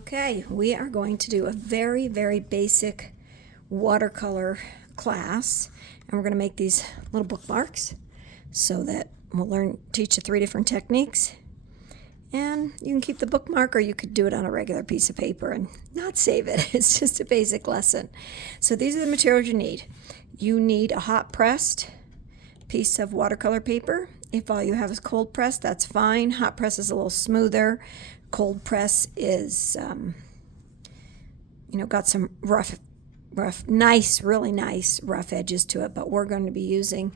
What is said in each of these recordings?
Okay, we are going to do a very, very basic watercolor class, and we're going to make these little bookmarks so that we'll teach you 3 different techniques. And you can keep the bookmark, or you could do it on a regular piece of paper and not save it. It's just a basic lesson. So these are the materials you need. You need a hot pressed piece of watercolor paper. If all you have is cold press, that's fine. Hot press is a little smoother. Cold press is, got some rough, really nice rough edges to it. But we're going to be using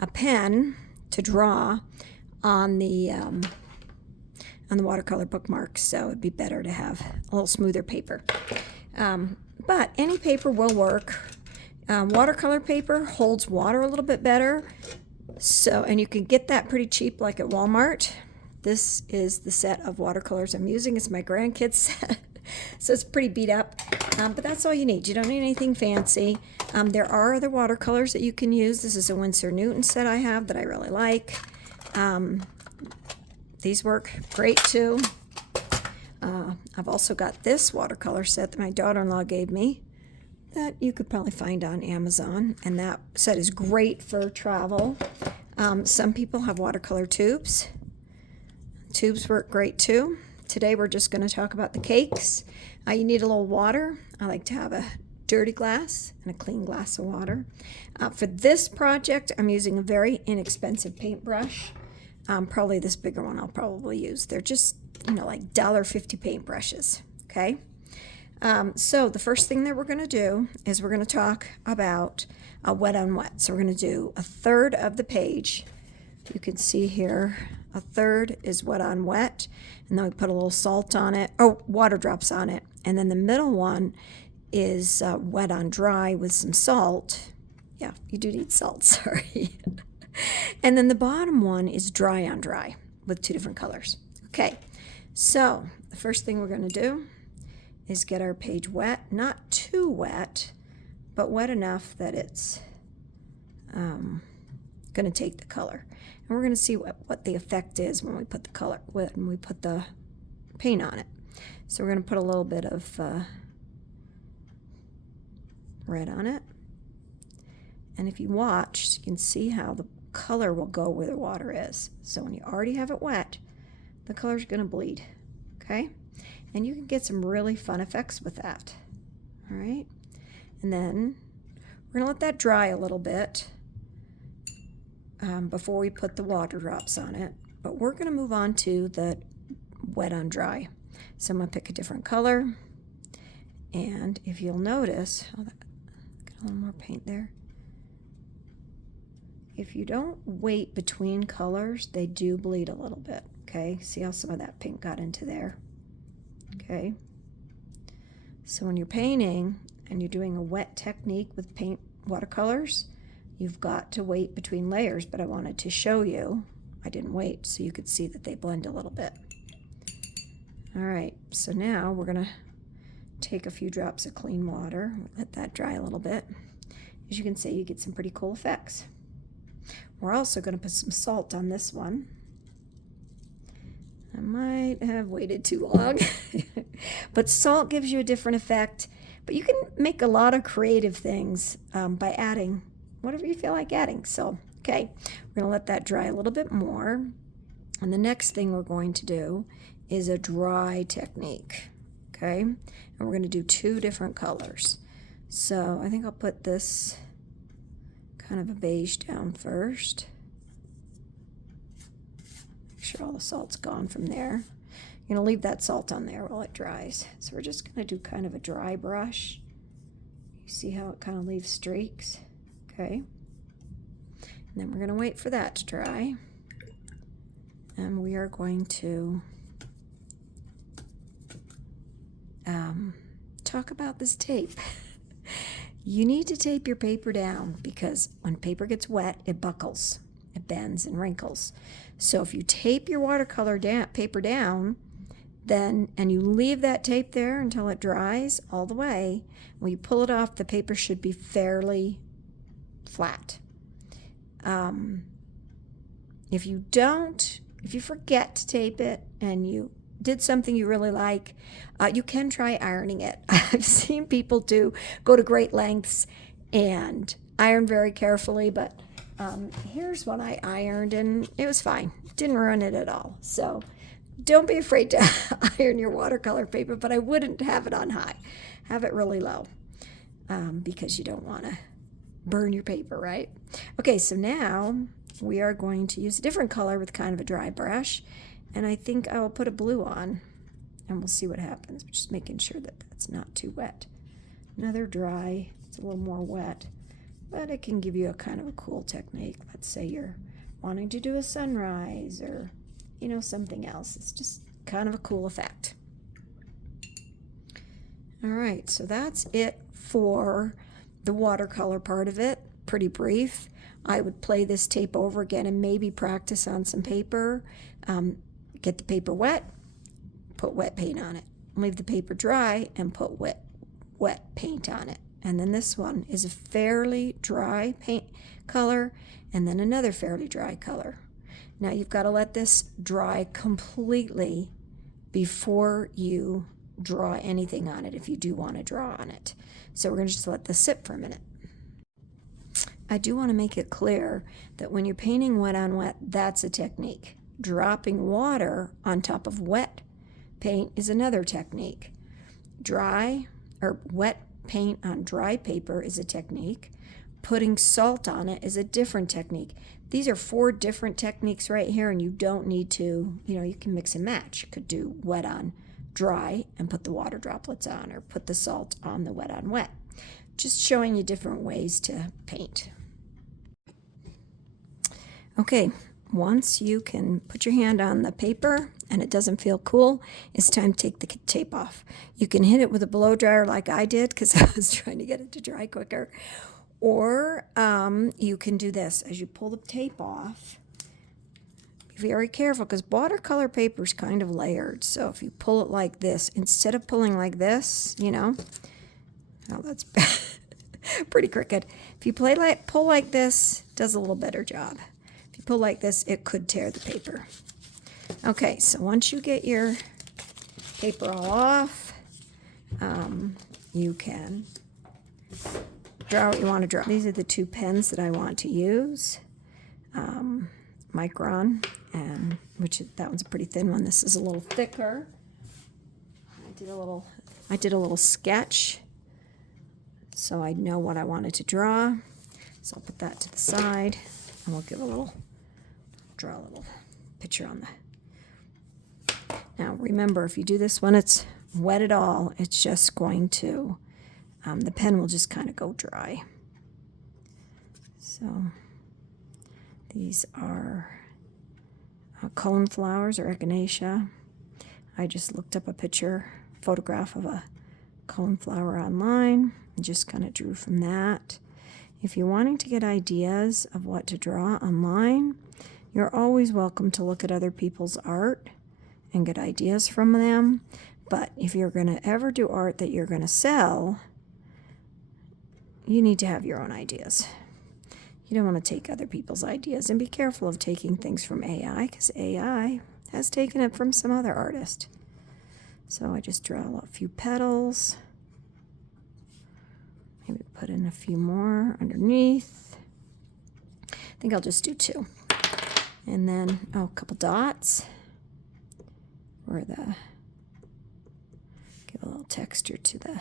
a pen to draw on the watercolor bookmarks, so it'd be better to have a little smoother paper. But any paper will work. Watercolor paper holds water a little bit better, and you can get that pretty cheap, like at Walmart. This is the set of watercolors I'm using. It's my grandkids' set, so it's pretty beat up. But that's all you need. You don't need anything fancy. There are other watercolors that you can use. This is a Winsor Newton set I have that I really like. These work great too. I've also got this watercolor set that my daughter-in-law gave me that you could probably find on Amazon, and that set is great for travel. Some people have watercolor tubes. Tubes work great too. Today we're just going to talk about the cakes. You need a little water. I like to have a dirty glass and a clean glass of water. For this project, I'm using a very inexpensive paintbrush. Probably this bigger one I'll probably use. They're just, like $1.50 paintbrushes, okay? So the first thing that we're going to do is we're going to talk about wet on wet. So we're going to do a third of the page. You can see here, a third is wet on wet, and then we put a little salt on it, water drops on it. And then the middle one is wet on dry with some salt. Yeah, you do need salt, sorry. And then the bottom one is dry on dry with 2 different colors. Okay, so the first thing we're going to do is get our page wet, not too wet, but wet enough that it's going to take the color. And we're going to see what the effect is when we put the paint on it. So we're going to put a little bit of red on it. And if you watch, you can see how the color will go where the water is. So when you already have it wet, the color's going to bleed, okay? And you can get some really fun effects with that, all right? And then we're going to let that dry a little bit before we put the water drops on it. But we're going to move on to the wet on dry. So I'm going to pick a different color. And if you'll notice, got a little more paint there. If you don't wait between colors, they do bleed a little bit, okay? See how some of that pink got into there, okay? So when you're painting and you're doing a wet technique with paint watercolors, you've got to wait between layers, but I wanted to show you, I didn't wait, so you could see that they blend a little bit. All right, so now we're gonna take a few drops of clean water, let that dry a little bit. As you can see, you get some pretty cool effects. We're also going to put some salt on this one. I might have waited too long. But salt gives you a different effect. But you can make a lot of creative things by adding whatever you feel like adding. So, okay, we're going to let that dry a little bit more. And the next thing we're going to do is a dry technique. Okay, and we're going to do 2 different colors. So I think I'll put this kind of a beige down first. Make sure all the salt's gone from there. You're going to leave that salt on there while it dries. So we're just going to do kind of a dry brush. You see how it kind of leaves streaks? Okay. And then we're going to wait for that to dry. And we are going to talk about this tape. You need to tape your paper down because when paper gets wet, it buckles, it bends and wrinkles. So if you tape your watercolor paper down, and you leave that tape there until it dries all the way, when you pull it off, the paper should be fairly flat. If you forget to tape it and you did something you really like, you can try ironing it. I've seen people go to great lengths and iron very carefully, but here's one I ironed and it was fine. Didn't ruin it at all. So don't be afraid to iron your watercolor paper, but I wouldn't have it on high. Have it really low because you don't want to burn your paper, right? Okay, so now we are going to use a different color with kind of a dry brush, and I think I will put a blue on and we'll see what happens. Just making sure that that's not too wet. Another dry, it's a little more wet, but it can give you a kind of a cool technique. Let's say you're wanting to do a sunrise or, you know, something else. It's just kind of a cool effect. All right, so that's it for the watercolor part of it. Pretty brief. I would play this tape over again and maybe practice on some paper. Get the paper wet, put wet paint on it. Leave the paper dry and put wet paint on it. And then this one is a fairly dry paint color and then another fairly dry color. Now you've got to let this dry completely before you draw anything on it if you do want to draw on it. So we're going to just let this sit for a minute. I do want to make it clear that when you're painting wet on wet, that's a technique. Dropping water on top of wet paint is another technique. Dry or wet paint on dry paper is a technique. Putting salt on it is a different technique. These are 4 different techniques right here, and you don't need to, you can mix and match. You could do wet on dry and put the water droplets on, or put the salt on the wet on wet. Just showing you different ways to paint. Okay, once you can put your hand on the paper and it doesn't feel cool, it's time to take the tape off. You can hit it with a blow dryer like I did because I was trying to get it to dry quicker. Or you can do this. As you pull the tape off, be very careful because watercolor paper is kind of layered. So if you pull it like this, instead of pulling like this, oh, that's pretty crooked. If you pull like this, it does a little better job. If you pull like this, it could tear the paper. Okay, so once you get your paper all off, you can draw what you want to draw. These are the 2 pens that I want to use. Micron, and that one's a pretty thin one. This is a little thicker. I did a little sketch so I know what I wanted to draw. So I'll put that to the side, and we'll draw a little picture on the. Now remember, if you do this when it's wet at all, it's just going to, the pen will just kind of go dry. So these are cone flowers or echinacea. I just looked up a photograph of a cone flower online and just kind of drew from that. If you're wanting to get ideas of what to draw online, you're always welcome to look at other people's art and get ideas from them. But if you're going to ever do art that you're going to sell, you need to have your own ideas. You don't want to take other people's ideas, and be careful of taking things from AI because AI has taken it from some other artist. So I just draw a few petals. Maybe put in a few more underneath. I think I'll just do 2. And then, a couple dots give a little texture to the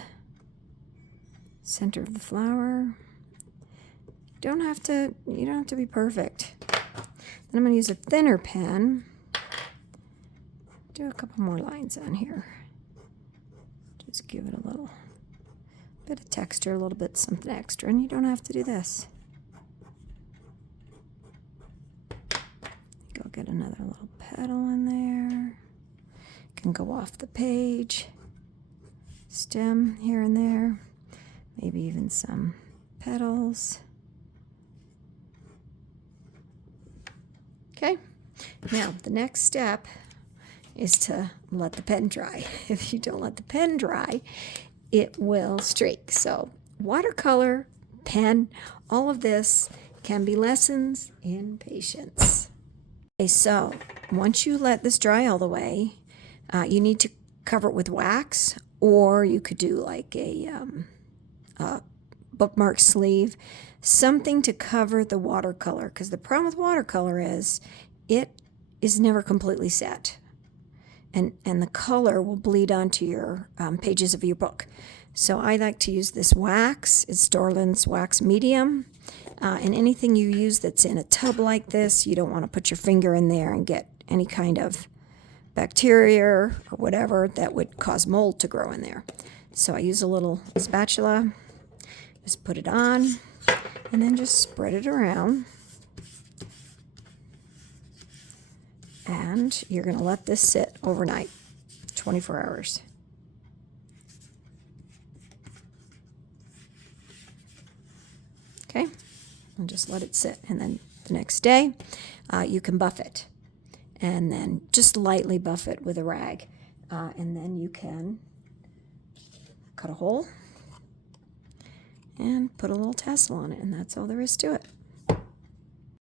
center of the flower. You don't have to be perfect. Then I'm going to use a thinner pen. Do a couple more lines on here. Just give it a little bit of texture, a little bit something extra, and you don't have to do this. Go get another little petal in there. Can go off the page. Stem here and there. Maybe even some petals. Okay, now the next step is to let the pen dry. If you don't let the pen dry, it will streak. So watercolor, pen, all of this can be lessons in patience. Okay, so once you let this dry all the way, You need to cover it with wax, or you could do like a bookmark sleeve, something to cover the watercolor, because the problem with watercolor is it is never completely set, and the color will bleed onto your pages of your book. So I like to use this wax. It's Dorland's Wax Medium, and anything you use that's in a tub like this, you don't want to put your finger in there and get any kind of bacteria or whatever that would cause mold to grow in there. So I use a little spatula, just put it on, and then just spread it around. And you're going to let this sit overnight, 24 hours. Okay, and just let it sit. And then the next day, you can buff it. And then just lightly buff it with a rag. And then you can cut a hole and put a little tassel on it. And that's all there is to it.